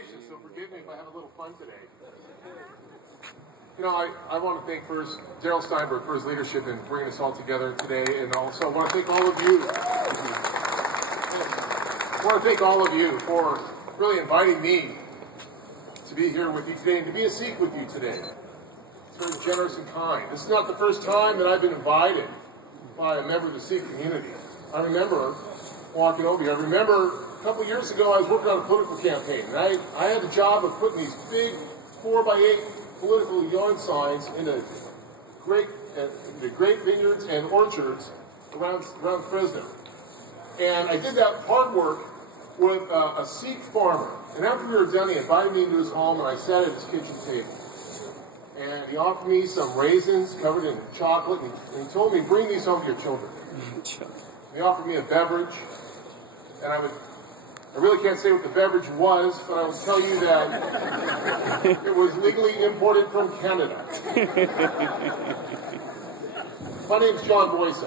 gracious, so forgive me if I have a little fun today. You know, I want to thank first Daryl Steinberg for his leadership in bringing us all together today, and also I want to thank all of you. I want to thank all of you for really inviting me to be here with you today and to be a Sikh with you today. It's very generous and kind. This is not the first time that I've been invited by a member of the Sikh community. I remember walking over here. I remember a couple years ago I was working on a political campaign, and I had the job of putting these big 4x8 political yarn signs in the great vineyards and orchards around Fresno. And I did that hard work with a Sikh farmer. And after we were done, he invited me into his home, and I sat at his kitchen table. And he offered me some raisins covered in chocolate, and he told me, bring these home to your children. He offered me a beverage, and I really can't say what the beverage was, but I will tell you that it was legally imported from Canada. My name is John Boyce.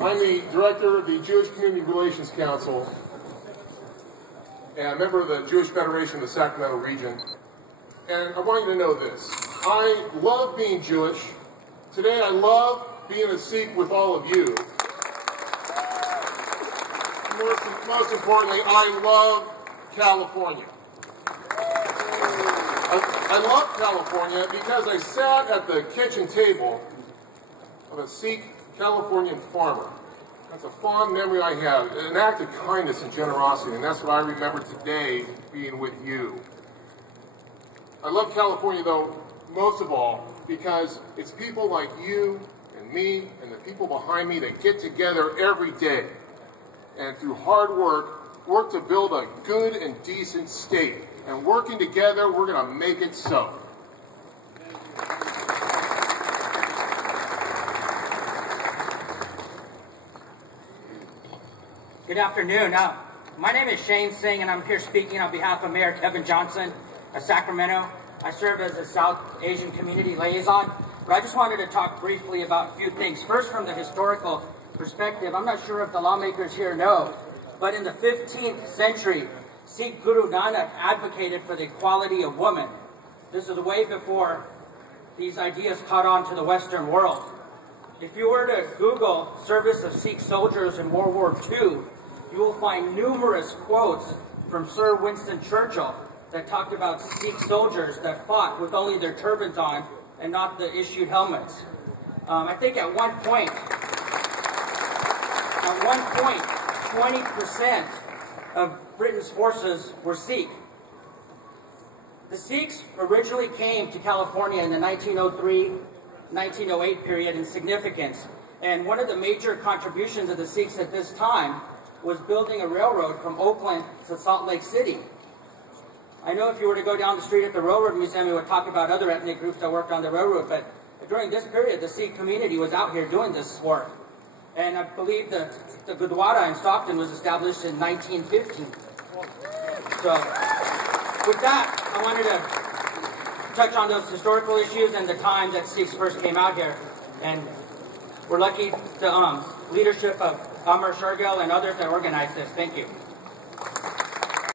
I'm the director of the Jewish Community Relations Council and a member of the Jewish Federation of the Sacramento region. And I want you to know this. I love being Jewish. Today I love being a Sikh with all of you. Most importantly, I love California. I love California because I sat at the kitchen table of a Sikh Californian farmer. That's a fond memory I have, an act of kindness and generosity, and that's what I remember today being with you. I love California, though, most of all, because it's people like you and me and the people behind me that get together every day and through hard work to build a good and decent state. And working together, we're going to make it so. Good afternoon. My name is Shane Singh, and I'm here speaking on behalf of Mayor Kevin Johnson of Sacramento. I serve as a South Asian community liaison, but I just wanted to talk briefly about a few things. First, from the historical perspective, I'm not sure if the lawmakers here know, but in the 15th century, Sikh Guru Nanak advocated for the equality of women. This is way before these ideas caught on to the Western world. If you were to Google service of Sikh soldiers in World War II, you will find numerous quotes from Sir Winston Churchill that talked about Sikh soldiers that fought with only their turbans on and not the issued helmets. I think at one point, 20% of Britain's forces were Sikh. The Sikhs originally came to California in the 1903-1908 period in significance, and one of the major contributions of the Sikhs at this time was building a railroad from Oakland to Salt Lake City. I know if you were to go down the street at the Railroad Museum, you would talk about other ethnic groups that worked on the railroad, but during this period, the Sikh community was out here doing this work. And I believe the Gurdwara in Stockton was established in 1915. So, with that, I wanted to touch on those historical issues and the time that Sikhs first came out here. And we're lucky the leadership of Amar Shargil and others that organized this. Thank you.